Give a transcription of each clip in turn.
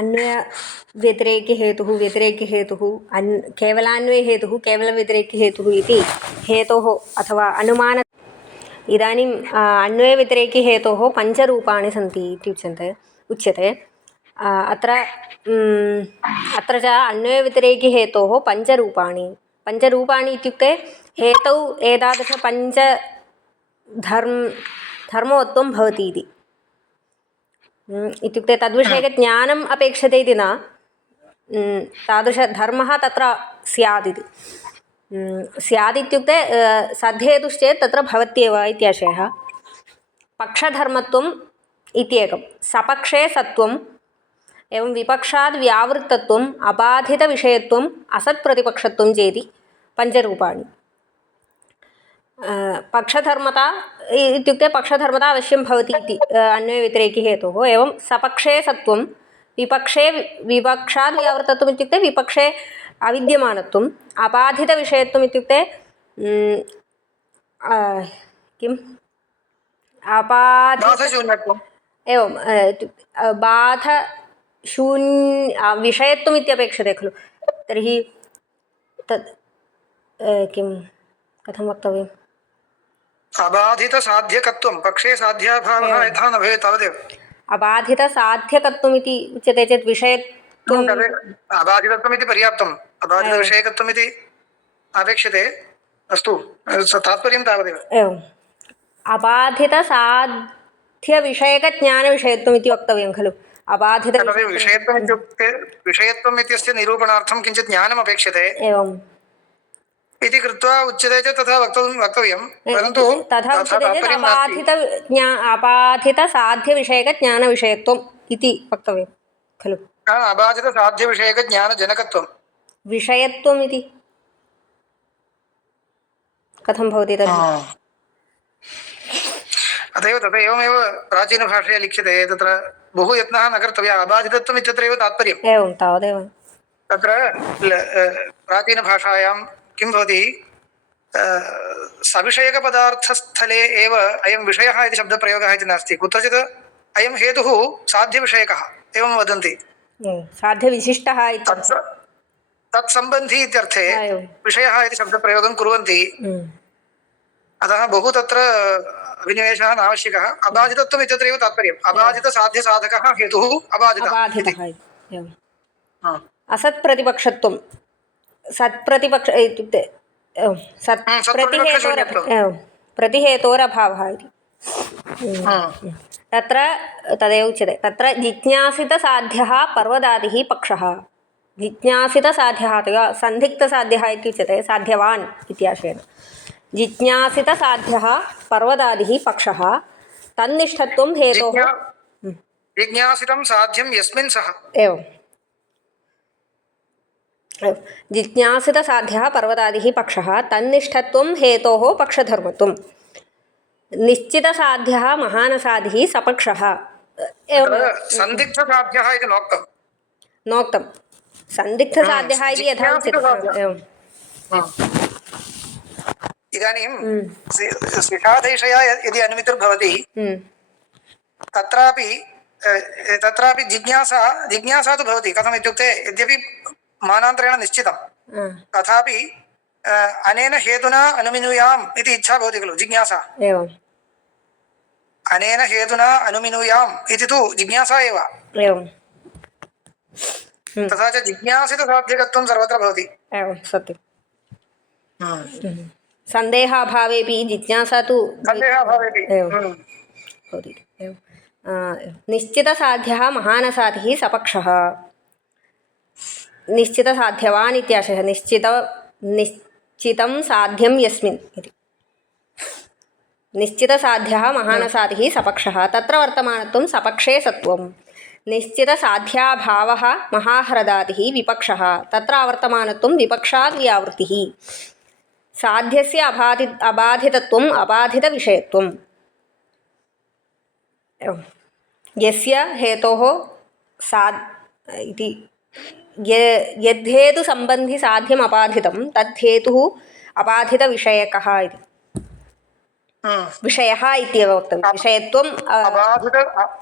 अन्वयव्यतिरेकिहेतुः व्यतिरेकिहेतुः केवलान्वयहेतुः केवलव्यतिरेकिहेतुः इति हेतोः अथवा अनुमान इदानीम् अन्वयव्यतिरेकिहेतोः पञ्चरूपाणि सन्ति इति उच्यते अत्र अत्र च अन्वयव्यतिरेकिहेतोः पञ्चरूपाणि इत्युक्ते हेतौ धर्मवत्वं भवति इति इत्युक्ते तद्विषयकज्ञानम् अपेक्षते इति न तादृशधर्मः तत्र स्यात् इति स्यादित्युक्ते सद्धेतुश्चेत् तत्र भवत्येव इत्याशयः पक्षधर्मत्वम् इत्येकं सपक्षे सत्वम् एवं विपक्षाद् व्यावृत्तत्वम् अबाधितविषयत्वम् असत्प्रतिपक्षत्वं चेति पञ्चरूपाणि पक्षधर्मता इत्युक्ते पक्षधर्मता अवश्यं भवति इति अन्वयव्यतिरेकिहेतोः एवं सपक्षे सत्वं विपक्षे विपक्षाद् व्यावृत्तत्वम् इत्युक्ते विपक्षे अविद्यमानत्वम् अबाधितविषयत्वम् इत्युक्ते किम् एवं विषयत्वम् इत्यपेक्षते खलु तर्हि तत् किं कथं वक्तव्यम् अबाधितसाध्यकत्वं पक्षे साध्याभावः यथा न भवेत् तावदेव अबाधितसाध्यकत्वम् इति उच्यते चेत् विषयत्वम् अबाधितत्वम् इति पर्याप्तम् अबाधितविषयकत्वम् इति अपेक्षते अस्तु तात्पर्यं तावदेव एवम् अबाधितसाध्यविषयकज्ञानविषयत्वम् इति वक्तव्यं खलु विषयत्वम् इत्युक्ते विषयत्वम् इत्यस्य निरूपणार्थं किञ्चित् ज्ञानम् अपेक्षते एवम् इति कृत्वा उच्यते चेत् तथा वक्तव्यं परन्तु तथा अबाधितसाध्यविषयकज्ञानविषयत्वम् इति वक्तव्यं खलु अबाधितसाध्यविषयकज्ञानजनकत्वं विषयत्वम् इति कथं भवति तर्हि अतएव एवमेव प्राचीनभाषया लिख्यते तत्र बहु यत्नः न कर्तव्यः अबाधितत्वम् इत्यत्रैव तात्पर्यम् एवं तावदेव तत्र प्राचीनभाषायां किं भवति सविषयकपदार्थस्थले एव अयं विषयः इति शब्दप्रयोगः इति नास्ति कुत्रचित् अयं हेतुः साध्यविषयकः एवं वदन्ति साध्यविशिष्टः तत्सम्बन्धी इत्यर्थे विषयः इति शब्दप्रयोगं कुर्वन्ति अतः बहु तत्र अभिनिवेशः नावश्यकः अबाधितत्वम् इत्यत्रैव तात्पर्यम् अबाधितसाध्यसाधकः हेतुः अबाधितः असत्प्रतिपक्षत्वं सत्प्रतिपक्ष इत्युक्ते प्रतिहेतोरभावः इति तत्र तदेव उच्यते तत्र जिज्ञासितसाध्यः पर्वदादिः पक्षः जिज्ञासितसाध्यः अथवा सन्दिग्धसाध्यः इत्युच्यते साध्यवान् इत्याशयेन जिज्ञासितसाध्यः पर्वदादिः पक्षः तन्निष्ठत्वं हेतोः जिज्ञासितं साध्यं यस्मिन् सः एवं जिज्ञासितसाध्यः पर्वतादिः पक्षः तन्निष्ठत्वं हेतोः पक्षधर्मत्वं निश्चितसाध्यः महानसादिः सपक्षः एवं सन्दिग्धसाध्यः इति नोक्तं सन्दिग्धसाध्यः इति यथा उच्यते एवं इदानीं शिखादेशया यदि अनुमितिर्भवति तत्रापि जिज्ञासा तु भवति कथम् इत्युक्ते यद्यपि मानान्तरेण निश्चितं तथापि अनेन हेतुना अनुमिनुयाम् इति इच्छा भवति खलु जिज्ञासा अनेन हेतुना अनुमिनुयाम् इति तु जिज्ञासा एव तथा च जिज्ञासितसाध्यकत्वं सर्वत्र भवति सत्यं सन्देहाभावेपि जिज्ञासा तु निश्चितसाध्यः महानसादिः सपक्षः निश्चितसाध्यवान् इत्याशयः निश्चितं साध्यं यस्मिन् इति निश्चितसाध्यः महानसादिः सपक्षः तत्र वर्तमानत्वं सपक्षे सत्वं निश्चितसाध्याभावः महाह्रदादिः विपक्षः तत्र वर्तमानत्वं विपक्षाद् व्यावृत्तिः साध्यस्य अबाधितत्वम् अबाधितविषयत्वम् यस्य हेतोः इति यद्धेतुसम्बन्धि साध्यम् अबाधितं तद्धेतुः अबाधितविषयकः इति विषयः इत्येव वक्तव्यं विषयत्वम्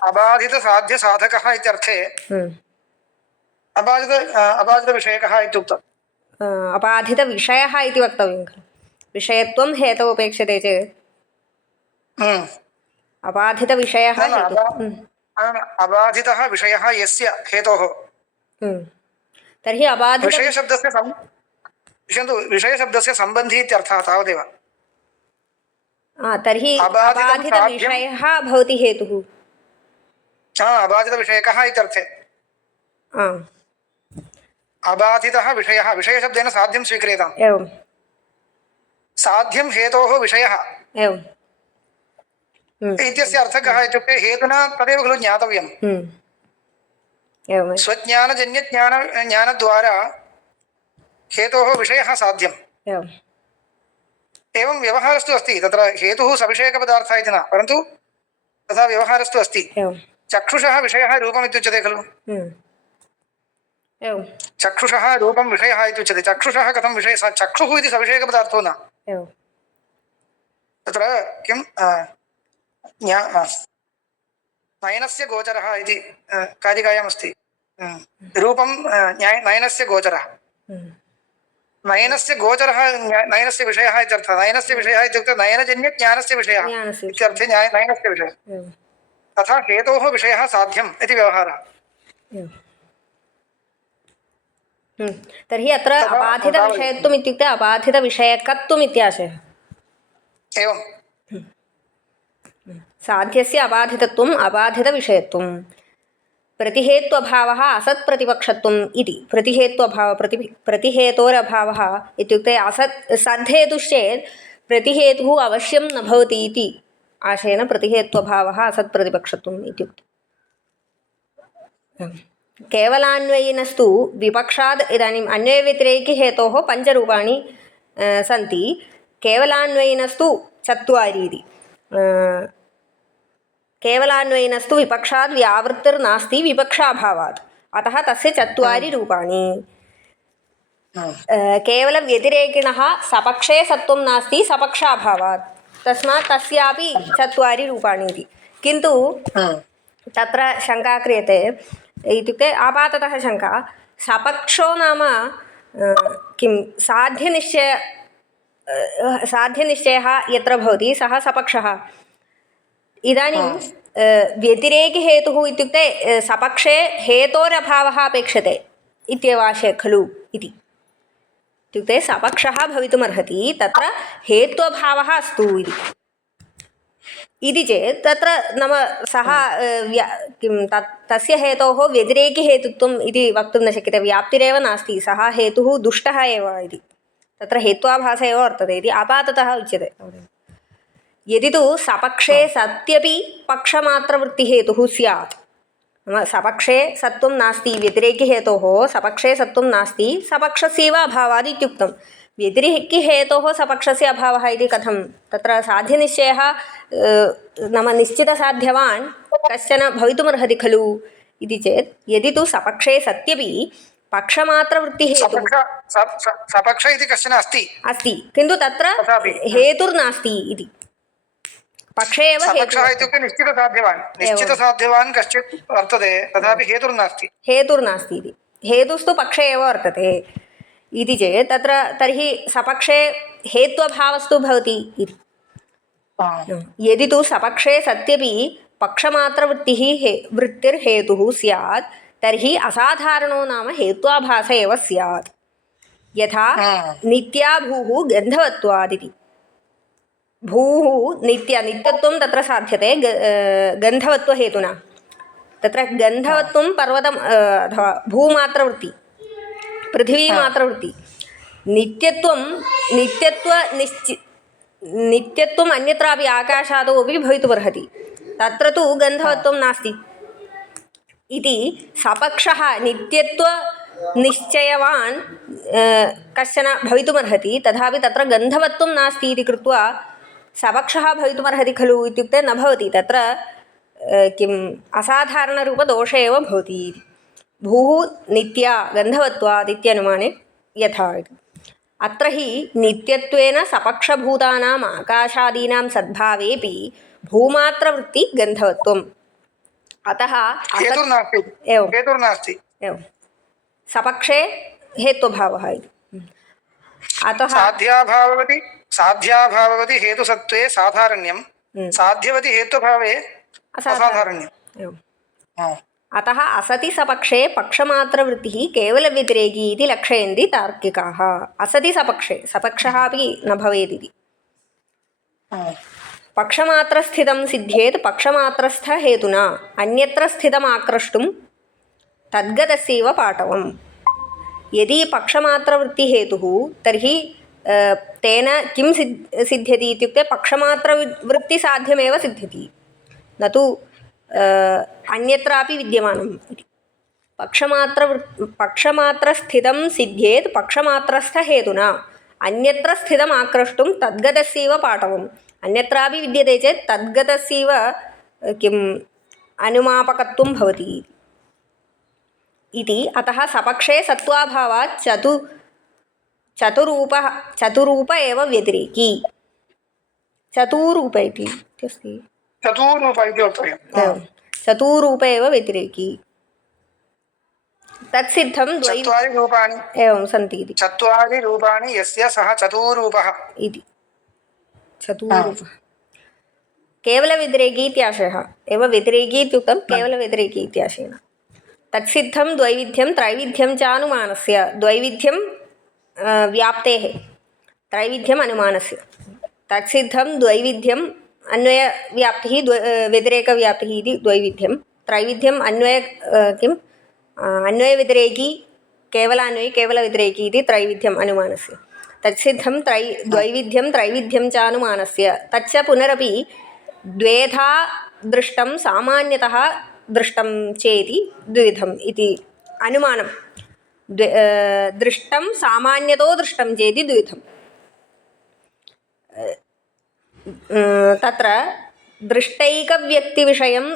अबाधितसाध्यसाधकः इत्यर्थे अबाधितविषयकः इत्युक्तम्। अबाधितविषयः इति वक्तव्यं खलु विषयत्वं हेतौ अपेक्षते चेत् अबाधितविषयः अबाधितः विषयः यस्य हेतोः तर्हि विषयशब्दस्य सम्बन्धी इत्यर्थः तावदेव। तर्हि अबाधितविषयः भवति हेतुः अबाधितविषयकः इत्यर्थे अबाधितः विषयः विषयशब्देन साध्यं स्वीक्रियताम्। एवं साध्यं हेतोः विषयः एवं इत्यस्य अर्थः कः इत्युक्ते हेतुना तदेव खलु ज्ञातव्यम्। एवं स्वज्ञानजन्यज्ञानद्वारा हेतोः विषयः साध्यम्। एवं व्यवहारस्तु अस्ति तत्र हेतुः सविषयकपदार्थः इति न परन्तु तथा व्यवहारस्तु अस्ति। चक्षुषः विषयः रूपमित्युच्यते खलु चक्षुषः रूपं विषयः इत्युच्यते। चक्षुषः कथं विषयः चक्षुः इति सविषयकपदार्थो न तत्र किं नयनस्य गोचरः इति कारिकायामस्ति रूपं नयनस्य गोचरः नयनस्य गोचरः नयनस्य विषयः इत्यर्थः। नयनस्य विषयः इत्युक्ते नयनजन्यज्ञानस्य विषयः इत्यर्थे नयनस्य विषयः तथा हेतोः विषयः साध्यम् इति व्यवहारः। तर्हि अत्र अबाधितविषयत्वम् इत्युक्ते अबाधितविषयकत्वम् इत्याशयः। एवं साध्यस्य अबाधितत्वम् अबाधितविषयत्वं प्रतिहेत्वभावः असत्प्रतिपक्षत्वम् इति। प्रतिहेतोरभावः इत्युक्ते सद्धेतुश्चेत् प्रतिहेतुः अवश्यं न भवति इति आशयेन प्रतिहेत्वभावः असत्प्रतिपक्षत्वम् इत्युक्ते। केवलान्वयिनस्तु विपक्षाद् इदानीम् अन्वयव्यतिरेकि हेतोः पञ्चरूपाणि सन्ति केवलान्वयिनस्तु चत्वारि इति। केवलान्वयिनस्तु विपक्षाद् व्यावृत्तिर्नास्ति विपक्षाभावात् अतः तस्य चत्वारि रूपाणि। केवलव्यतिरेकिणः सपक्षे सत्वं नास्ति सपक्षाभावात् तस्मात् तस्यापि चत्वारि रूपाणि इति। किन्तु तत्र शङ्का क्रियते इत्युक्ते आपाततः शङ्का सपक्षो नाम किं साध्यनिश्चयः यत्र भवति सः सपक्षः। इदानीं व्यतिरेकिहेतुः इत्युक्ते सपक्षे हेतोरभावः अपेक्षते इत्येव आशयः खलु इति। इत्युक्ते सपक्षः भवितुमर्हति तत्र हेत्वभावः अस्तु इति चेत् तत्र नाम सः किं तस्य हेतोः व्यतिरेकिहेतुत्वम् इति वक्तुं न शक्यते। व्याप्तिरेव नास्ति सः हेतुः दुष्टः एव इति तत्र हेत्वाभासः एव वर्तते इति आपाततः उच्यते। यदि तु सपक्षे सत्यपि पक्षमात्रवृत्तिहेतुः स्यात् नाम सपक्षे सत्वं नास्ति व्यतिरेकिहेतोः सपक्षे सत्वं नास्ति सपक्षस्यैव अभावात् इत्युक्तं। व्यतिरेकिहेतोः सपक्षस्य अभावः इति कथं तत्र साध्यनिश्चयः नाम निश्चितसाध्यवान् कश्चन भवितुमर्हति खलु इति चेत् यदि तु सपक्षे सत्यपि पक्षमात्रवृत्तिहेतुः सपक्ष इति कश्चन अस्ति किन्तु तत्र हेतुर्नास्ति इति। पक्षे एव सपक्षः इत्युक्ते निश्चितसाध्यवान् कश्चित् वर्तते तथापि हेतुर्नास्ति इति। हेतुस्तु पक्षे एव वर्तते इति चेत् तत्र तर्हि सपक्षे हेत्वभावस्तु भवति इति। यदि तु सपक्षे सत्यपि वृत्तिर्हेतुः स्यात् तर्हि असाधारणो नाम हेत्वाभास एव स्यात्। यथा नित्या भूः गन्धवत्वादिति। भूः नित्यत्वं तत्र साध्यते गन्धवत्वहेतुना। तत्र गन्धवत्वं पर्वतम् अथवा भूमात्रवृत्ति पृथिवीमात्रवृत्ति। नित्यत्वम् अन्यत्रापि आकाशादौ अपि भवितुमर्हति तत्र तु गन्धवत्वं नास्ति इति। सपक्षः नित्यत्वनिश्चयवान् कश्चन भवितुमर्हति तथापि तत्र गन्धवत्वं नास्ति इति कृत्वा सपक्षः भवितुमर्हति खलु इत्युक्ते न भवति। तत्र किम् असाधारणरूपदोषः एव भवति इति। भूः नित्या गन्धवत्वात् इत्यनुमाने यथा इति। अत्र हि नित्यत्वेन सपक्षभूतानाम् आकाशादीनां सद्भावेऽपि भूमात्रवृत्ति गन्धवत्वम् अतः हेतुर्नास्ति एवं हेतुर्नास्ति एवं सपक्षे हेत्वभावः इति अतः साध्याभाववति हेतुसत्त्वे साधारण्यं साध्यवति हेतुभावे असाधारण्यम् एवं अतः असति सपक्षे पक्षमात्रवृत्तिः केवलव्यतिरेकी इति लक्षयन्ति तार्किकाः असति सपक्षे सपक्षः अपि न भवेदिति पक्षमात्रस्थितं सिद्ध्येत् पक्षमात्रस्थहेतुना अन्यत्र स्थितमाक्रष्टुं तद्गतस्यैव पाटवम् यदि पक्षमात्रवृत्तिहेतुः तर्हि तेन किं सिद्ध्यति इत्युक्ते पक्षमात्रवृत्तिसाध्यमेव सिद्ध्यति न तु अन्यत्रापि विद्यमानम् इति पक्षमात्रस्थितं सिद्ध्येत् पक्षमात्रस्थहेतुना अन्यत्र स्थितम् आक्रष्टुं तद्गतस्यैव पाटवम् अन्यत्रापि विद्यते चेत् तद्गतस्यैव किम् अनुमापकत्वं भवति इति अतः सपक्षे सत्त्वाभावात् चतुरूप एव व्यतिरेकी चतुरूप इति अस्ति चतुरूप इति वक्तव्यम् चतुरूप एव व्यतिरेकी तत्सिद्धं चत्वारि रूपाणि एवं सन्ति इति चत्वारि रूपाणि यस्य सः चतुरूपः इति चतुरूपः केवलव्यतिरेकी इत्याशयः एव व्यतिरेकी इत्युक्तं केवलव्यतिरेकी इत्याशयेन तत्सिद्धं द्वैविध्यं त्रैविध्यं च अनुमानस्य द्वैविध्यं व्याप्तेः त्रैविध्यम् अनुमानस्य तत्सिद्धं द्वैविध्यम् अन्वयव्याप्तिः व्यतिरेकव्याप्तिः इति द्वैविध्यं त्रैविध्यम् किम् अन्वयव्यतिरेकी केवलान्वयी केवलव्यतिरेकी इति त्रैविध्यम् अनुमानस्य तत्सिद्धं द्वैविध्यं त्रैविध्यं च अनुमानस्य तच्च पुनरपि द्वेधा दृष्टं सामान्यतः दृष्टं चेति द्विविधम् इति अनुमानं दृष्टं सामान्यतो दृष्टं चेति द्विविधम् तत्र दृष्टैकव्यक्तिविषयं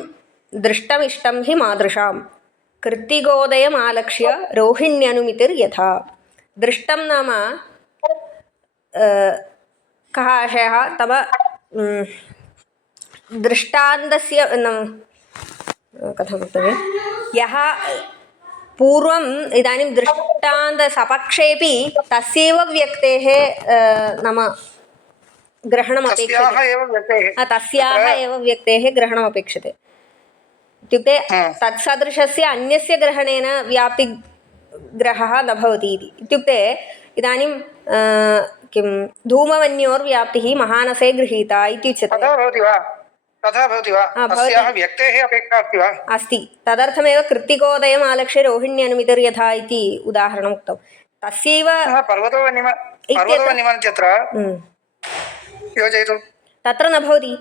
दृष्टमिष्टं हि मादृशां कृत्तिकोदयमालक्ष्य रोहिण्यनुमितिर्यथा दृष्टं नाम कः आशयः तव दृष्टान्तस्य कथं वक्तव्यं यः पूर्वम् इदानीं दृष्टान्तसपक्षेपि तस्यैव व्यक्तेः नाम ग्रहणम् अपेक्षते तस्याः एव व्यक्तेः ग्रहणम् अपेक्षते इत्युक्ते तत्सदृशस्य अन्यस्य ग्रहणेन व्याप्तिग्रहः न भवति इति इत्युक्ते इदानीं किं धूमवन्योर्व्याप्तिः महानसे गृहीता इति उच्यते तथा भवति वा तस्याः व्यक्तेः अपेक्षा अस्ति वा अस्ति तदर्थमेव कृत्तिकोदयम् आलक्ष्य रोहिण्यनुमितिर्यथा इति उदाहरणम् उक्तं तस्यैव पर्वतवन्यमन्यत्र योजयतु तत्र न भवति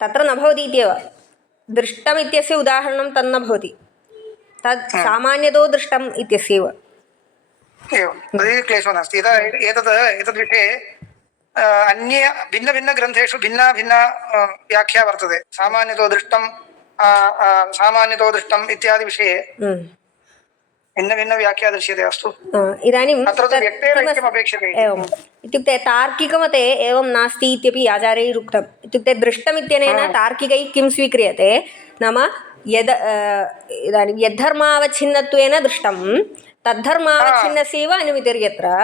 तत्र न भवति इत्येव दृष्टमित्यस्य उदाहरणं तन्न भवति तद् सामान्यतो दृष्टम् इत्यस्यैव एवं तर्हि क्लेशो नास्ति एतद्विषये अन्य भिन्नभिन्नग्रन्थेषु भिन्ना भिन्ना व्याख्या वर्तते सामान्यतो दृष्टम् इत्यादि विषये भिन्नभिन्नव्याख्या दृश्यते अस्तु इदानीं व्यक्तेरैक्यम् अपेक्षते एवम् इत्युक्ते तार्किकमते एवं नास्ति इत्यपि आचार्यैः उक्तम् इत्युक्ते दृष्टमित्यनेन तार्किकैः किं स्वीक्रियते नाम इदानीं यद्धर्मावच्छिन्नत्वेन दृष्टं तद्धर्मावच्छिन्नस्यैव अनुमितिर्यत्र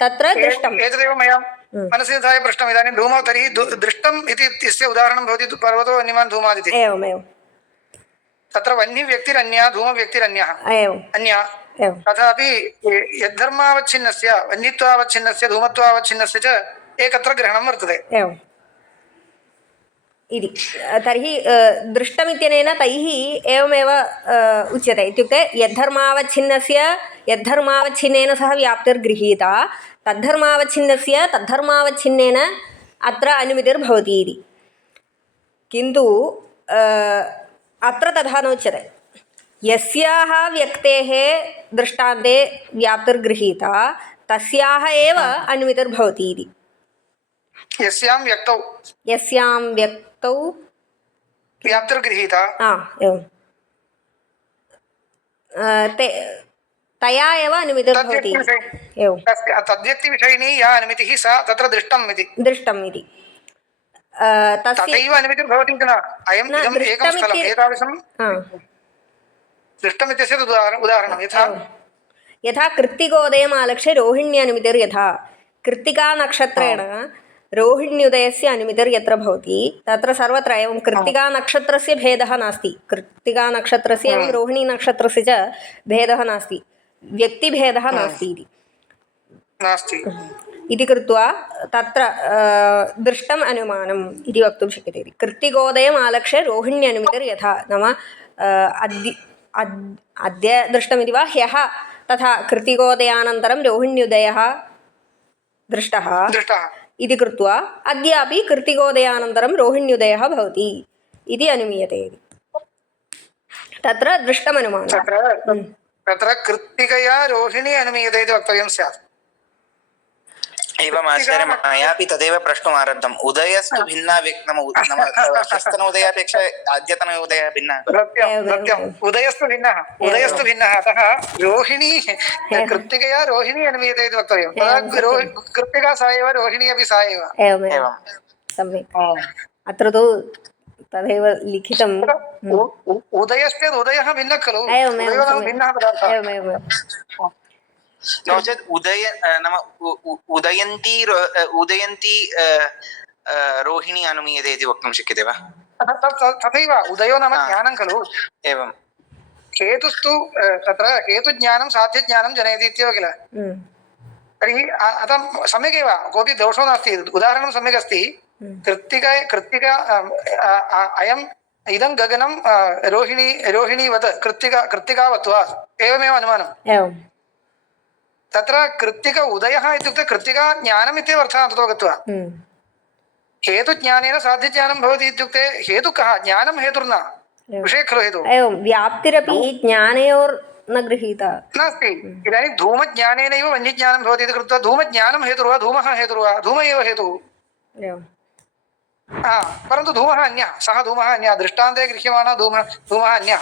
तत्र दृष्टम् एतदेव मया मनसि निधाय पृष्टम् इदानीं धूमौ तर्हि दृष्टम् इति इत्यस्य उदाहरणं भवति पर्वतो वन्यमान् धूमादिति एवमेवं तत्र वह्निव्यक्तिरन्या धूमव्यक्तिरन्यः अन्या तथापि यद्धर्मावच्छिन्नस्य वह्नित्वावच्छिन्नस्य धूमत्वावच्छिन्नस्य च एकत्र ग्रहणं वर्तते एवम् इति तर्हि दृष्टमित्यनेन तैः एवमेव उच्यते इत्युक्ते यद्धर्मावच्छिन्नेन सह व्याप्तिर्गृहीता तद्धर्मावच्छिन्नस्य तद्धर्मावच्छिन्नेन अत्र अनुमितिर्भवति इति किन्तु अत्र तथा नोच्यते यस्याः व्यक्तेः दृष्टान्ते व्याप्तिर्गृहीता तस्याः एव अनुमितिर्भवति इति यस्यां व्यक्तौ व्याप्तिर्गृहीता एवं तया एव अनुमितिर्भवति एवं तद्व्यक्तिविषयिणी या अनुमितिः सा तत्र दृष्टम् इति दृष्टम् इति तस्य तथैव अनुमितिर्भवति इति न अयम् इदम् एकं स्थलम् एतादृशं दृष्टम् इत्यस्य उदाहरणं यथा यथा कृत्तिकोदयम् आलक्ष्य रोहिण्यनुमितिर्यथा कृत्तिकानक्षत्रेण रोहिण्युदयस्य अनुमितिर्यत्र भवति तत्र सर्वत्र एवं कृत्तिकानक्षत्रस्य भेदः नास्ति कृत्तिकानक्षत्रस्य एवं रोहिणीनक्षत्रस्य च भेदः नास्ति व्यक्तिभेदः नास्ति इति नास्ति इति कृत्वा तत्र दृष्टम् अनुमानम् इति वक्तुं शक्यते इति कृत्तिकोदयम् आलक्ष्य रोहिण्यनुमितिर्यथा नाम अद्य दृष्टमिति वा ह्यः तथा कृत्तिकोदयानन्तरं रोहिण्युदयः दृष्टः इति कृत्वा अद्यापि कृत्तिकोदयानन्तरं रोहिण्युदयः भवति इति अनुमीयते इति तत्र दृष्टमनुमानम् तत्र कृत्तिकया रोहिणी अनुमीयते इति वक्तव्यं स्यात् एवम् आचार्य मयापि तदेव प्रष्टुम् आरब्धम् उदयस्तु भिन्ना नाम ह्यस्तन उदयापेक्षा अद्यतन उदयः भिन्नः उदयस्तु भिन्नः अतः रोहिणी कृत्तिकया रोहिणी अनुमीयते इति वक्तव्यं कृत्तिका सा एव रोहिणी अपि सा एव एवं सम्यक् अत्र तु तदेव लिखितम् उदयश्चेत् उदयः भिन्नः खलु भिन्नः पदार्थः नो चेत् उदय नाम उदयन्ती रोहिणी अनुमीयते इति वक्तुं शक्यते वा तथैव उदयो नाम ज्ञानं खलु एवं हेतुस्तु तत्र हेतुज्ञानं साध्यज्ञानं जनयति इत्येव किल तर्हि अतः सम्यगेव कोऽपि दोषो नास्ति उदाहरणं सम्यक् अस्ति कृत्तिका अयम् इदं गगनं रोहिणीवत् कृत्तिकावत् वा एवमेव अनुमानम् तत्र कृत्तिक उदयः इत्युक्ते कृत्तिका ज्ञानम् इत्येव अर्थः ततो गत्वा हेतुज्ञानेन साध्यज्ञानं भवति इत्युक्ते हेतुः कः ज्ञानं हेतुर्न विषयः खलु हेतुः एवं व्याप्तिरपि ज्ञानयोर्न गृहीता नास्ति इदानीं धूमज्ञानेनैव वह्निज्ञानं भवति इति कृत्वा धूमज्ञानं हेतुर्वा धूमः हेतुर्वा धूम एव हेतुः परन्तु धूमः अन्यः सः धूमः अन्यः दृष्टान्ते गृह्यमाणः धूमः अन्यः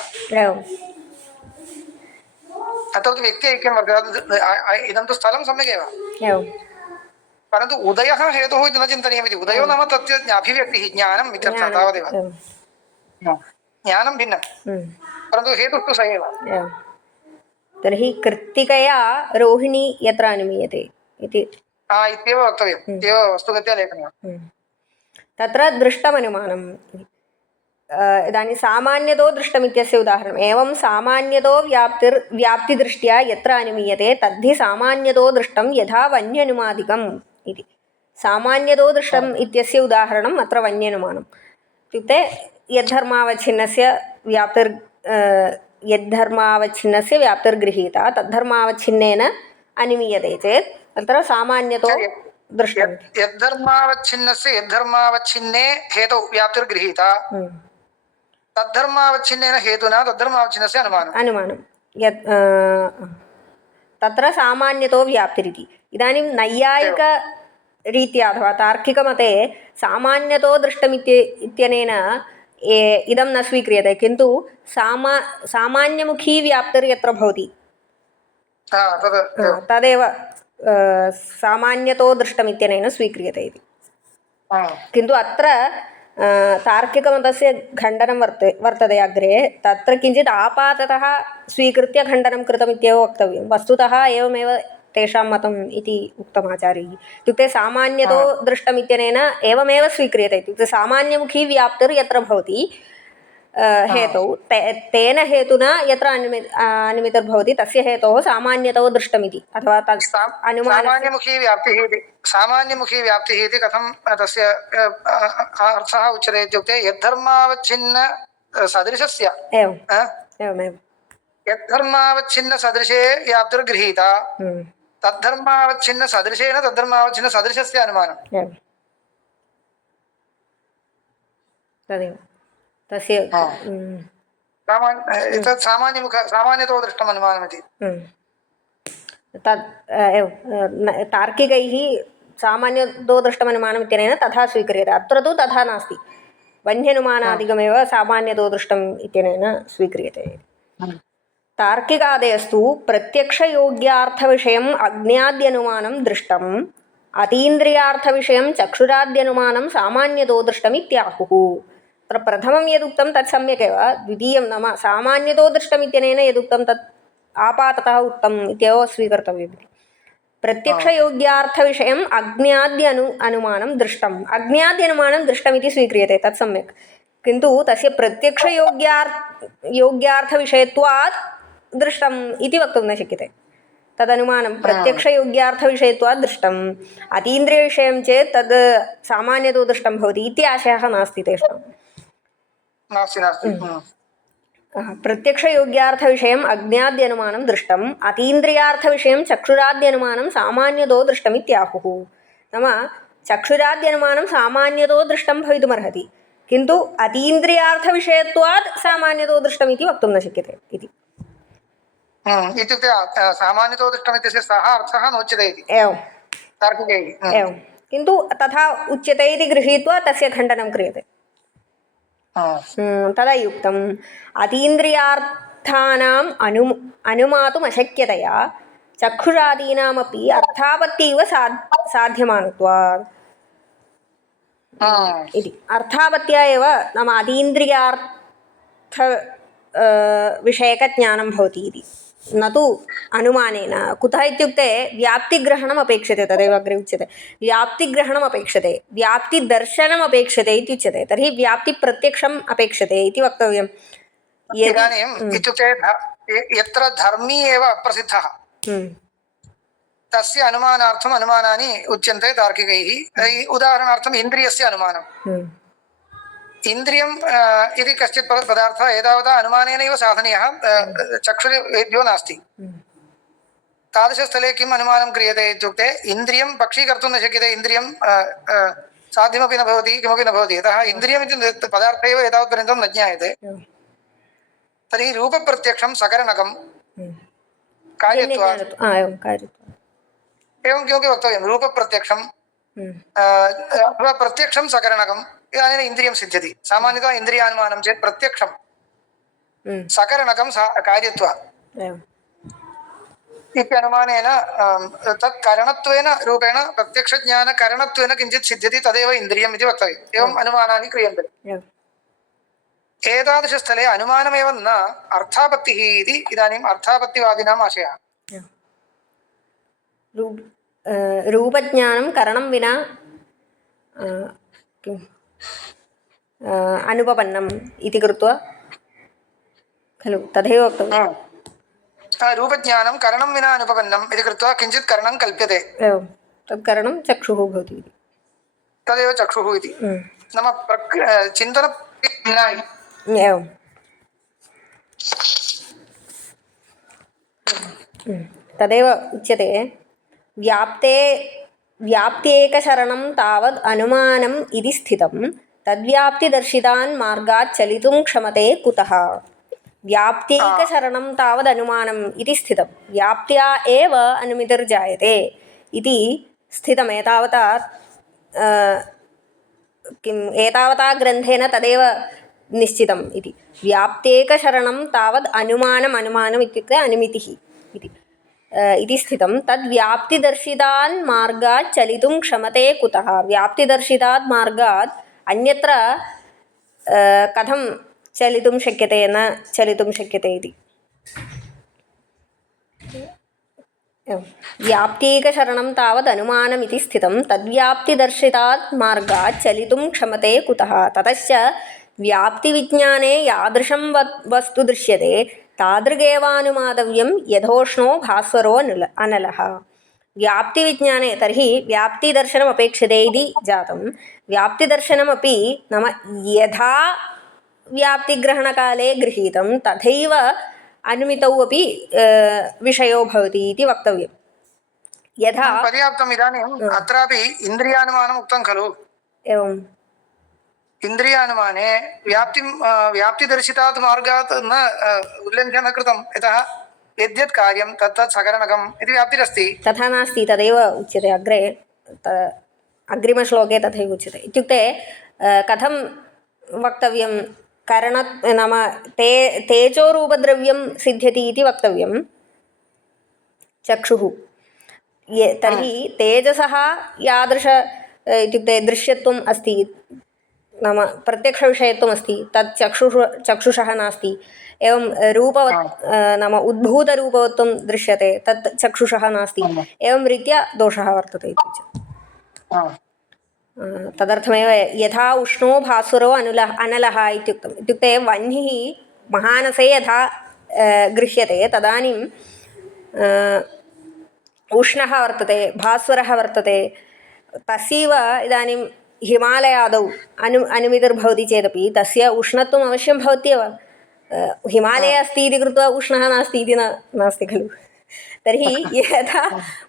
अत्र तु व्यक्ति ऐक्यं वर्तते इदं तु स्थलं सम्यगेव परन्तु उदयः हेतुः इति न चिन्तनीयमिति उदयो नाम तस्य अभिव्यक्तिः ज्ञानम् इत्यर्थः तावदेव ज्ञानं भिन्नं परन्तु हेतुस्तु स एव तर्हि कृत्तिकया रोहिणी यत्र अनुमीयते इति इत्येव वक्तव्यम् इत्येव वस्तुगत्या लेखनीयं तत्र दृष्टमनुमानम् इदानीं सामान्यतो दृष्टमित्यस्य उदाहरणम् एवं सामान्यतो व्याप्तिदृष्ट्या यत्र अनुमीयते तद्धि सामान्यतो दृष्टं यथा वन्यनुमादिकम् इति सामान्यतो दृष्टम् इत्यस्य उदाहरणम् अत्र वन्यनुमानम् इत्युक्ते यद्धर्मावच्छिन्नस्य व्याप्तिर्गृहीता तद्धर्मावच्छिन्नेन अनुमीयते चेत् तत्र सामान्यतो दृष्टं यद्धर्मावच्छिन्ने हेतौ व्याप्तिर्गृहीता तद्धर्मावच्छिन्नेन हेतुना तद्धर्मावच्छिन्नस्य अनुमानं तत्र सामान्यतो व्याप्तिरिति इदानीं नैयायिकरीत्या अथवा तार्किकमते सामान्यतो दृष्टमित्यनेन इदं न स्वीक्रियते किन्तु सामान्यमुखी व्याप्तिर्यत्र भवति तदेव सामान्यतो दृष्टमित्यनेन स्वीक्रियते इति किन्तु अत्र तार्किकमतस्य खण्डनं वर्तते अग्रे तत्र किञ्चित् आपाततः स्वीकृत्य खण्डनं कृतमित्येव वक्तव्यं वस्तुतः एवमेव तेषां मतम् इति उक्तम् आचार्यैः इत्युक्ते सामान्यतो दृष्टमित्यनेन एवमेव स्वीक्रियते इत्युक्ते सामान्यमुखी व्याप्तिर्यत्र भवति हेतौ तेन हेतुना यत्र अनुमितिर्भवति तस्य हेतोः सामान्यतो दृष्टमिति अथवा सामान्यमुखी व्याप्तिः इति कथं तस्य अर्थः उच्यते इत्युक्ते यद्धर्मावच्छिन्न सदृशस्य यद्धर्मावच्छिन्न सदृशे व्याप्तिर्गृहीता तद्धर्मावच्छिन्न सदृशेन तद्धर्मावच्छिन्न सदृशस्य अनुमानम् तदेव तस्य सामान्यतो दृष्टम् अनुमानमिति तत् तार्किकैः सामान्यतो दृष्टमनुमानम् इत्यनेन तथा स्वीक्रियते अत्र तु तथा नास्ति वन्यनुमानादिकमेव सामान्यतो दृष्टम् इत्यनेन स्वीक्रियते तार्किकादयस्तु प्रत्यक्षयोग्यार्थविषयम् अज्ञाद्यनुमानं दृष्टम् अतीन्द्रियार्थविषयं चक्षुराद्यनुमानं सामान्यतो दृष्टमित्याहुः। तत्र प्रथमं यदुक्तं तत् सम्यक् एव, द्वितीयं नाम सामान्यतो दृष्टमित्यनेन यदुक्तं तत् आपाततः उक्तम् इत्येव स्वीकर्तव्यम्। प्रत्यक्षयोग्यार्थविषयम् अनुमानं दृष्टम्, अज्ञाद्यनुमानं दृष्टमिति स्वीक्रियते, तत् सम्यक्। किन्तु तस्य योग्यार्थविषयत्वात् दृष्टम् इति वक्तुं न शक्यते। तदनुमानं प्रत्यक्षयोग्यार्थविषयत्वात् दृष्टम्, अतीन्द्रियविषयं चेत् तद् सामान्यतो दृष्टं भवति इति आशयः नास्ति तेषाम्। प्रत्यक्षयोग्यार्थविषयम् अज्ञाद्यनुमानं दृष्टम् अतीन्द्रियार्थविषयं चक्षुराद्यनुमानं सामान्यतो दृष्टमित्याहुः। नाम चक्षुराद्यनुमानं सामान्यतो दृष्टं भवितुमर्हति, किन्तु अतीन्द्रियार्थविषयत्वात् सामान्यतो दृष्टमिति वक्तुं न शक्यते इति। इत्युक्ते सामान्यतो दृष्टमित्यस्य सः अर्थः नोच्यते इति एवं तार्किकैः। एवं, किन्तु तथा उच्यते इति गृहीत्वा तस्य खण्डनं क्रियते। तदा युक्तम् अतीन्द्रियार्थानाम् अनुमातुम् अशक्यतया चक्षुरादीनामपि अर्थापत्तिव साध्यमानत्वात् इति। अर्थापत्या एव नाम अतीन्द्रियार्थ विषयकज्ञानं भवति इति, न तु अनुमानेन। कुतः इत्युक्ते व्याप्तिग्रहणम् अपेक्षते, तदेव अग्रे उच्यते। व्याप्तिग्रहणम् अपेक्षते, व्याप्तिदर्शनम् अपेक्षते इत्युच्यते। तर्हि व्याप्तिप्रत्यक्षम् अपेक्षते इति वक्तव्यम्। इदानीम् इत्युक्ते यत्र धर्मी एव अप्रसिद्धः तस्य अनुमानार्थम् अनुमानानि उच्यन्ते तार्किकैः। उदाहरणार्थम् इन्द्रियस्य अनुमानम्। इन्द्रियम् इति कश्चित् पदार्थः एतावता अनुमानेनैव साधनीयः, चक्षुर्वेद्यो नास्ति। तादृशस्थले किम् अनुमानं क्रियते इत्युक्ते इन्द्रियं पक्षीकर्तुं न शक्यते, इन्द्रियं साध्यमपि न भवति, किमपि न भवति। यतः इन्द्रियमिति पदार्थः एव एतावत्पर्यन्तं न ज्ञायते। तर्हि रूपप्रत्यक्षं सकरणकं कार्यत्वात् एवं किमपि वक्तव्यं। रूपप्रत्यक्षं अथवा प्रत्यक्षं सकरणकम्, इदानीम् इन्द्रियं सिद्ध्यति। सामान्यतः इन्द्रियानुमानं चेत् प्रत्यक्षं सकरणकं कार्यत्वात् इत्यनुमानेन तत् करणत्वेन रूपेण प्रत्यक्षज्ञानकरणत्वेन किञ्चित् सिद्ध्यति, तदेव इन्द्रियम् इति वक्तव्यम्। एवम् अनुमानानि क्रियन्ते। एतादृशस्थले अनुमानमेव न अर्थापत्तिः इति इदानीम् अर्थापत्तिवादिनाम् आशयः। रूपज्ञानं करणं विना अनुपपन्नम् इति कृत्वा खलु, तथैव वक्तव्यम्। रूपज्ञानं करणं विना अनुपपन्नम् इति कृत्वा किञ्चित् करणं कल्प्यते। एवं, तत् करणं चक्षुः भवति इति, तदेव चक्षुः इति। नाम चिन्तनं एवं तदेव उच्यते। व्याप्त्येकशरणं तावद् अनुमानम् इति स्थितं तद्व्याप्तिदर्शितान् मार्गात् चलितुं क्षमते कुतः। व्याप्त्येकशरणं तावद् अनुमानम् इति स्थितं, व्याप्त्या एव अनुमितिर्जायते इति स्थितम्। एतावता ग्रन्थेन तदेव निश्चितम् इति। व्याप्त्येकशरणं तावद् अनुमानम् इत्युक्ते अनुमितिः इति स्थितं तद्व्याप्तिदर्शितान् मार्गात् चलितुं क्षमते कुतः। व्याप्तिदर्शितात् मार्गात् अन्यत्र कथं चलितुं शक्यते, न चलितुं शक्यते इति। व्याप्त्येकशरणं तावद् अनुमानमिति स्थितं तद्व्याप्तिदर्शितात् मार्गात् चलितुं क्षमते कुतः। ततश्च व्याप्तिविज्ञाने यादृशं वस्तु दृश्यते तादृगेवानुमातव्यं यथोष्णो भास्वरो अनलः। व्याप्तिविज्ञाने तर्हि व्याप्तिदर्शनमपेक्षते इति जातं। व्याप्तिदर्शनमपि नाम यथा व्याप्तिग्रहणकाले गृहीतं तथैव अनुमितौ अपि विषयो भवति इति वक्तव्यं। यथा पर्याप्तम्। इदानीम् अत्रापि इन्द्रियानुमानम् उक्तं खलु। एवम्, इन्द्रियानुमाने व्याप्तिदर्शितात् मार्गात् न उल्लङ्घ्य न कृतं, यतः यद्यत् कार्यं तत्तत् सकरणकम् इति व्याप्तिरस्ति। तथा नास्ति, तदेव उच्यते अग्रे अग्रिमश्लोके तथैव उच्यते। इत्युक्ते कथं वक्तव्यम् नाम तेजोरूपद्रव्यं सिद्ध्यति इति वक्तव्यं चक्षुः तर्हि तेजसः यादृश इत्युक्ते दृश्यत्वम् अस्ति नाम प्रत्यक्षविषयत्वम् अस्ति तत् चक्षुषः नास्ति एवं रूपवत् नाम उद्भूतरूपवत्वं दृश्यते तत् चक्षुषः नास्ति एवं रीत्या दोषः वर्तते इति तदर्थमेव यथा उष्णो भास्वरो अनलः इत्युक्तम् इत्युक्ते वह्निः महानसे यथा गृह्यते तदानीं उष्णः वर्तते भास्वरः वर्तते तस्यैव इदानीं हिमालयादौ अनुमितिर्भवति चेदपि तस्य उष्णत्वम् अवश्यं भवत्येव हिमालये अस्ति इति कृत्वा उष्णः नास्ति इति नास्ति खलु तर्हि यथा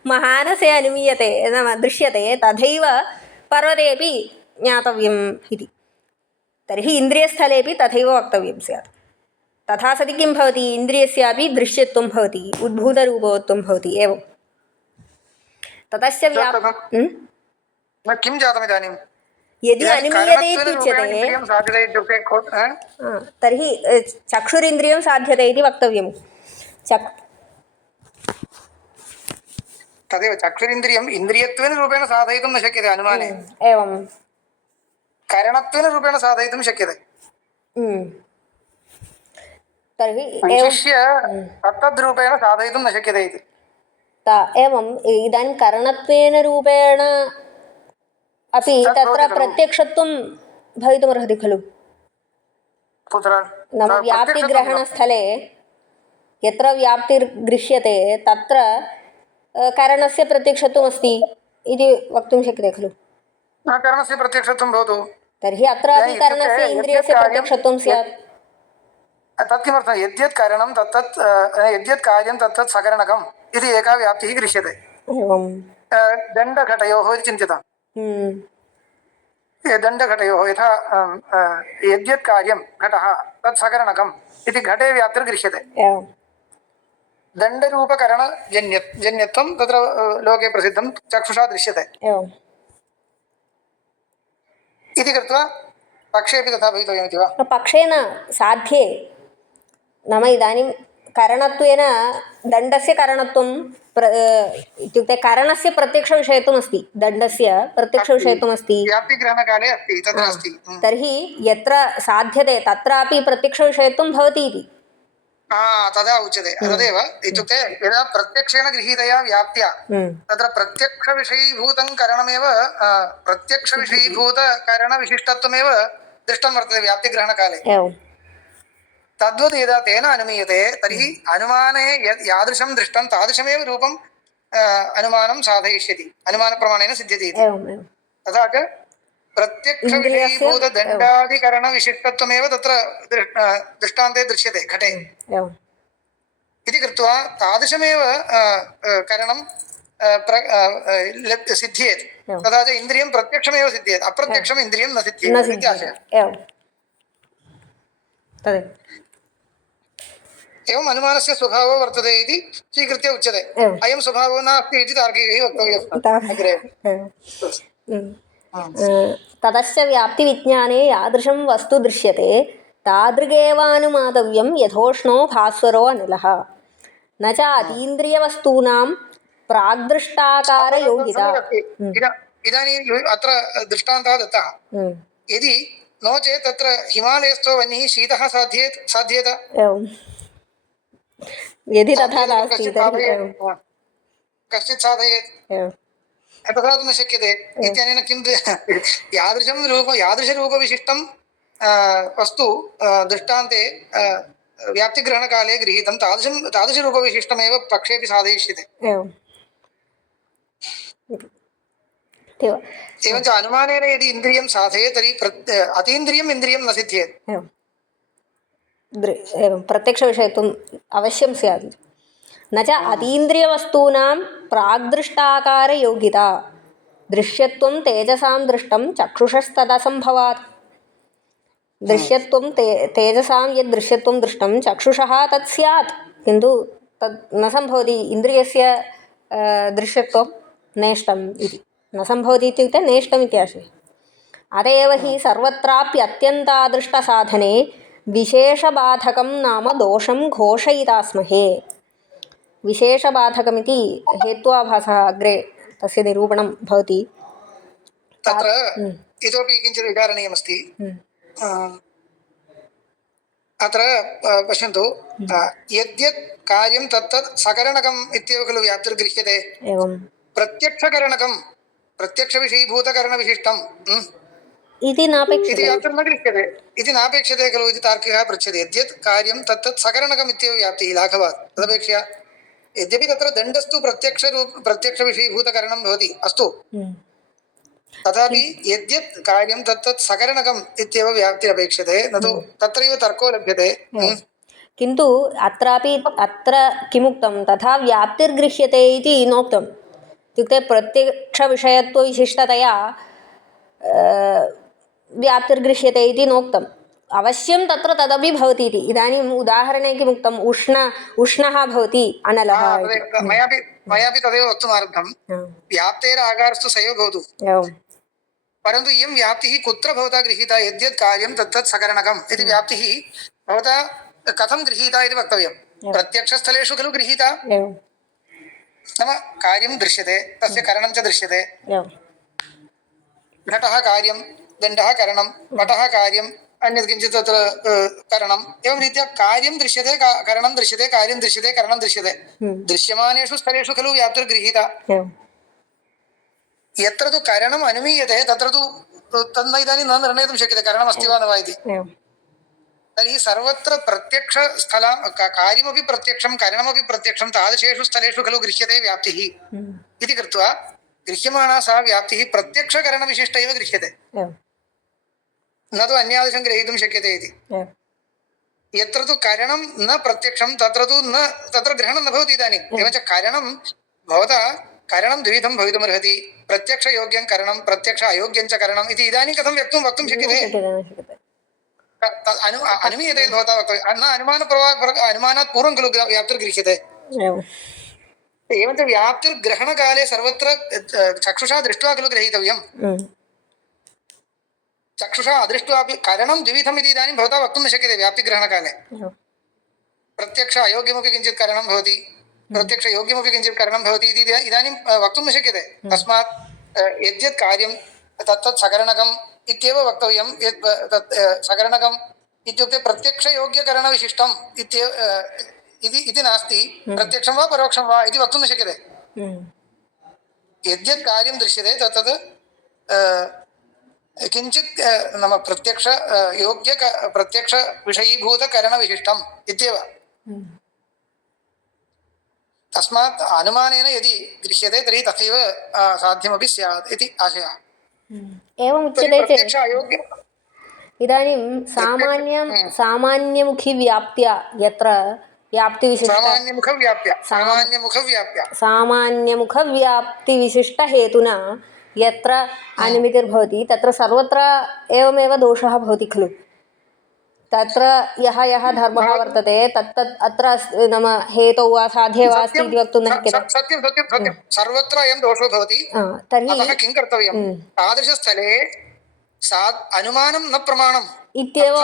महानसे अनुमीयते नाम दृश्यते तथैव पर्वतेपि ज्ञातव्यम् इति तर्हि इन्द्रियस्थलेपि तथैव वक्तव्यं स्यात् तथा सति किं भवति इन्द्रियस्यापि दृश्यत्वं भवति उद्भूतरूपवत्वं भवति एवं ततश्च किं जातम् इदानीं यदि अनुमीयते इत्युच्यते तर्हि चक्षुरिन्द्रियं साध्यते इति वक्तव्यं तदेव चक्षुरिन्द्रियम् इन्द्रियत्वेन रूपेण साधयितुं न शक्यते अनुमाने एवं कारणत्वेन रूपेण साधयितुं शक्यते तर्हि विशिष्य तत्तद्रूपेण साधयितुं न शक्यते इति एवं इदानीं करणत्वेन रूपेण अपि तत्र प्रत्यक्षत्वं भवितुमर्हति खलु नाम व्याप्तिग्रहणस्थले यत्र व्याप्तिर्गृह्यते तत्र करणस्य प्रत्यक्षत्वमस्ति इति वक्तुं शक्यते खलु करणस्य प्रत्यक्षत्वं भवतु तर्हि अत्रापि करणस्य इन्द्रियस्य प्रत्यक्षत्वं स्यात् तत् किमर्थं यद्यत् कारणं तत्तत् यद्यत् कार्यं तत्तत् सकरणकम् इति एका व्याप्तिः गृह्यते दण्डघटयोः इति चिन्त्यताम् दण्डघटयोः यथा यद्यत् कार्यं घटः तत् सकरणकम् इति घटे व्याप्तिर्गृह्यते दण्डरूपकरणजन्यत्वं तत्र लोके प्रसिद्धं चक्षुषा दृश्यते इति कृत्वा पक्षेपि तथा भवितव्यमिति वा पक्षे न साध्ये नाम इदानीं करणत्वेन दण्डस्य करणत्वं इत्युक्ते करणस्य प्रत्यक्षविषयत्वमस्ति दण्डस्य प्रत्यक्षविषयत्वमस्ति व्याप्तिग्रहणकाले अस्ति तत्र अस्ति तर्हि यत्र साध्यते तत्रापि प्रत्यक्षविषयत्वं भवति इति तदा उच्यते तदेव इत्युक्ते यदा प्रत्यक्षेण गृहीतया व्याप्त्या तत्र प्रत्यक्षविषयीभूतं करणमेव प्रत्यक्षविषयीभूतकरणविशिष्टत्वमेव दृष्टं वर्तते व्याप्तिग्रहणकाले तद्वत् यदा तेन अनुमीयते तर्हि अनुमाने यादृशं दृष्टं तादृशमेव रूपं अनुमानं साधयिष्यति अनुमानप्रमाणेन सिद्ध्यति तथा च प्रत्यक्षविषयीभूतदण्डादिकरणविशिष्टत्वमेव तत्र दृष्टान्ते दृश्यते घटे इति कृत्वा तादृशमेव करणं सिद्ध्येत् तथा च इन्द्रियं प्रत्यक्षमेव सिद्ध्येत् अप्रत्यक्षम् इन्द्रियं न सिद्ध्येत् इति आशयः एवम् अनुमानस्य स्वभावो वर्तते इति स्वीकृत्य उच्यते अयं स्वभावो नास्ति इति तार्किकैः वक्तव्यम् ततश्च व्याप्तिविज्ञाने यादृशं वस्तु दृश्यते तादृगेवानुमातव्यं यथोष्णो भास्वरो अनलः न च अतीन्द्रियवस्तूनां प्राग्दृष्टाकारयोगिता इदानीम् अत्र दृष्टान्तः दत्तः यदि नो चेत् तत्र हिमालयस्थो वह्निः शीतः साध्येत यदि तथा नास्ति कश्चित् साधयेत् तथा तु न शक्यते इत्यनेन किं यादृशरूपविशिष्टं वस्तु दृष्टान्ते व्याप्तिग्रहणकाले गृहीतं तादृशरूपविशिष्टमेव पक्षेपि साधयिष्यते एवञ्च अनुमानेन यदि इन्द्रियं साधयेत् तर्हि अतीन्द्रियम् इन्द्रियं न सिद्ध्येत् प्रत्यक्षविषयत्वम् अवश्यं स्यात् न च अतीन्द्रियवस्तूनां प्राग्दृष्टाकारयोगिता दृश्यत्वं तेजसां दृष्टं चक्षुषस्तदसम्भवात् दृश्यत्वं तेजसां यद् दृश्यत्वं दृष्टं चक्षुषः तत् स्यात् किन्तु तद् न सम्भवति इन्द्रियस्य दृश्यत्वं नेष्टम् इति न सम्भवति इत्युक्ते नेष्टम् इति आशयः अत एव हि सर्वत्राप्यत्यन्तादृष्टसाधने विशेषबाधकं नाम दोषं घोषयितास्महे विशेषबाधकमिति हेत्वाभासः अग्रे तस्य निरूपणं भवति तत्र इतोपि किञ्चित् विचारणीयमस्ति अत्र पश्यन्तु यद्यत् कार्यं तत्तत् सकरणकम् इत्येव खलु व्याप्तिर्गृह्यते एवं प्रत्यक्षकरणकं प्रत्यक्षविषयीभूतकरणविशिष्टम् इति नापेक्षते इति व्याप्तिर्न गृह्यते इति नापेक्षते खलु इति तार्किकः पृच्छति यद्यत् कार्यं तत्तत् सकरणकम् इत्येव व्याप्तिः लाघवात् तदपेक्षया यद्यपि तत्र दण्डस्तु प्रत्यक्षविषयीभूतकरणं भवति अस्तु तथापि यद्यत् कार्यं तत्तत् सकरणकम् इत्येव व्याप्तिरपेक्षते न तु तत्रैव तर्को लभ्यते किन्तु अत्रापि अत्र किमुक्तं तथा व्याप्तिर्गृह्यते इति नोक्तम् इत्युक्ते प्रत्यक्षविषयत्वविशिष्टतया व्याप्तिर्गृह्यते इति नोक्तम् अवश्यं तत्र तदपि भवति इति इदानीम् उदाहरणे किमुक्तम् उष्णः भवति अनलः मयापि तदेव वक्तुमारब्धं व्याप्तेरागारस्तु स एव भवतु परन्तु इयं व्याप्तिः कुत्र भवता गृहीता यद्यत् कार्यं तत्तत् सकरणकम् इति व्याप्तिः भवता कथं गृहीता इति वक्तव्यं प्रत्यक्षस्थलेषु खलु गृहीता नाम कार्यं दृश्यते तस्य करणं च दृश्यते घटः कार्यं दण्डः करणं पटः कार्यम् अन्यत् किञ्चित् तत्र करणम् एवं रीत्या कार्यं दृश्यते करणं दृश्यते कार्यं दृश्यते करणं दृश्यते दृश्यमानेषु स्थलेषु खलु व्याप्तिर्गृहीता यत्र तु करणम् अनुमीयते तत्र तु तन्न इदानीं न निर्णेतुं शक्यते करणमस्ति वा न वा इति तर्हि सर्वत्र प्रत्यक्षस्थल कार्यमपि प्रत्यक्षं करणमपि प्रत्यक्षं तादृशेषु स्थलेषु खलु गृह्यते व्याप्तिः इति कृत्वा गृह्यमाणा सा व्याप्तिः प्रत्यक्षकरणविशिष्ट एव गृह्यते न तु अन्यादिशं ग्रहीतुं शक्यते इति यत्र तु करणं न प्रत्यक्षं तत्र तु न तत्र ग्रहणं न भवति इदानीम् एवञ्च करणं भवता करणं द्विविधं भवितुमर्हति प्रत्यक्षयोग्यं करणं प्रत्यक्ष अयोग्यं च करणम् इति इदानीं कथं वक्तुं शक्यते अनुमीयते भवता वक्तव्यं न अनुमानात् पूर्वं खलु व्याप्तिर्गृह्यते एवञ्च व्याप्तिर्ग्रहणकाले सर्वत्र चक्षुषा दृष्ट्वा खलु ग्रहीतव्यं चक्षुषा अदृष्ट्वापि करणं द्विविधम् इति इदानीं भवता वक्तुं न शक्यते व्याप्तिग्रहणकाले प्रत्यक्ष अयोग्यमपि किञ्चित् करणं भवति प्रत्यक्षयोग्यमपि किञ्चित् करणं भवति इति इदानीं वक्तुं न शक्यते तस्मात् यद्यत् कार्यं तत्तत् सकरणकम् इत्येव वक्तव्यं यत् तत् सकरणकम् इत्युक्ते प्रत्यक्षयोग्यकरणविशिष्टम् इति नास्ति प्रत्यक्षं वा परोक्षं वा इति वक्तुं न शक्यते यद्यत् कार्यं दृश्यते तत्तत् किञ्चित् नाम प्रत्यक्षविषयीभूतकरणविशिष्टम् इत्येव तस्मात् अनुमानेन यदि गृह्यते तर्हि तथैव साध्यमपि स्यात् इति आशयः एवमुच्यते चेत् इदानीं सामान्यमुखिव्याप्त्या यत्र सामान्यमुखव्याप्तिविशिष्टहेतुना यत्र अनुमितिर्भवति तत्र सर्वत्र एवमेव दोषः भवति खलु तत्र यः धर्मः वर्तते तत्तत् अत्र नाम हेतौ वा साध्ये वा अस्ति इति वक्तुं न शक्यते सत्यं सर्वत्र अयं दोषो भवति तर्हि अतः किं कर्तव्यं तादृशस्थले अनुमानं न प्रमाणम् इत्येव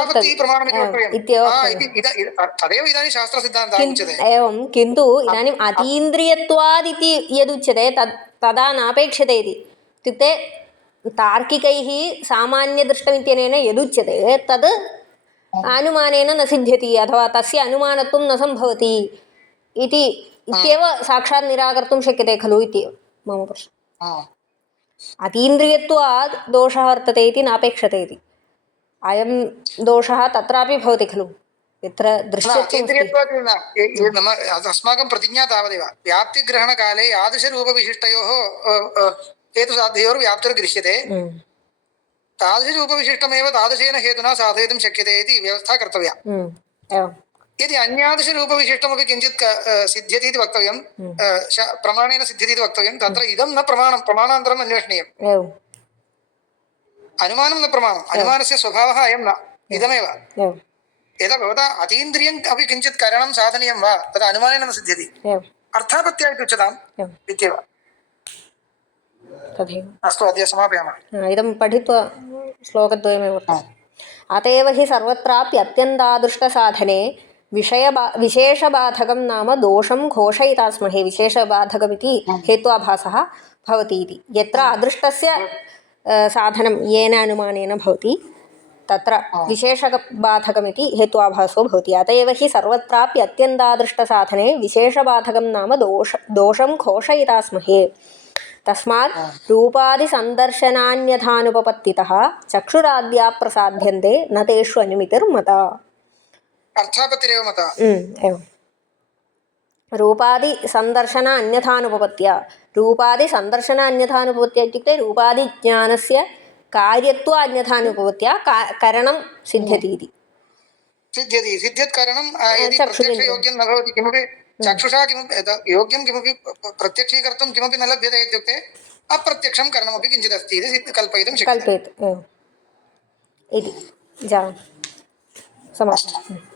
तदेव इदानीं शास्त्रसिद्धान्तः उच्यते एवं किन्तु इदानीम् अतीन्द्रियत्वात् इति यदुच्यते तदा नापेक्षते इत्युक्ते तार्किकैः सामान्यदृष्टमित्यनेन यदुच्यते तद् अनुमानेन न सिद्ध्यति अथवा तस्य अनुमानत्वं न सम्भवति इत्येव साक्षात् निराकर्तुं शक्यते खलु इति मम प्रश्नः अतीन्द्रियत्वात् दोषः वर्तते इति नापेक्षते इति अयं दोषः तत्रापि भवति खलु यत्र दृश्यते अस्माकं प्रतिज्ञा तावदेव व्याप्तिग्रहणकाले यादृशरूपविशिष्टयोः हेतुसाध्ययोर्व्याप्तिर्गृह्यते तादृशरूपविशिष्टमेव तादृशेन हेतुना साधयितुं शक्यते इति व्यवस्था कर्तव्या यदि अन्यादृशरूपविशिष्टमपि किञ्चित् सिद्ध्यति इति वक्तव्यं प्रमाणेन सिद्ध्यति इति वक्तव्यं तत्र इदं न प्रमाणं प्रमाणान्तरम् अन्वेषणीयम् अनुमानं न प्रमाणम् अनुमानस्य स्वभावः अयं न इदमेव यदा भवता अतीन्द्रियम् अपि किञ्चित् करणं साधनीयं वा तदा अनुमानेन न सिद्ध्यति अर्थापत्या इति उच्यताम् इत्येव तथैव अस्तु अद्य समापयामः इदं पठित्वा श्लोकद्वयमेव अत एव हि सर्वत्रापि अत्यन्तादृष्टसाधने विशेषबाधकं नाम दोषं घोषयिता स्महे विशेषबाधकमिति हेत्वाभासः भवति इति यत्र अदृष्टस्य साधनं येन अनुमानेन भवति तत्र विशेषबाधकमिति हेत्वाभासो भवति अत एव हि सर्वत्रापि अत्यन्तादृष्टसाधने विशेषबाधकं नाम दोषं घोषयिता स्महे तस्मात् रूपादिसन्दर्शनान्यथानुपपत्तितः चक्षुराद्या प्रसाद्यन्ते न तेषु अनुमितिर्मता अर्थापत्तिरेव मता एवं रूपादिसन्दर्शन अन्यथानुपपत्त्या रूपादिसन्दर्शनान्यथानुपपत्त्या इत्युक्ते रूपादिज्ञानस्य कार्यत्व अन्यथानुपपत्त्या करणं सिद्ध्यति इति सिद्ध्यति सिद्ध्यत् कारणं यदि चक्षुरेन्द्रियं। प्रत्यक्षयोग्यं न भवति किमपि चक्षुषा किमपि योग्यं किमपि प्रत्यक्षीकर्तुं किमपि न लभ्यते इत्युक्ते अप्रत्यक्षं करणमपि किञ्चित् अस्ति इति कल्पयितुं शक्यते कल्पयेत् इति जानामि समाप्तम्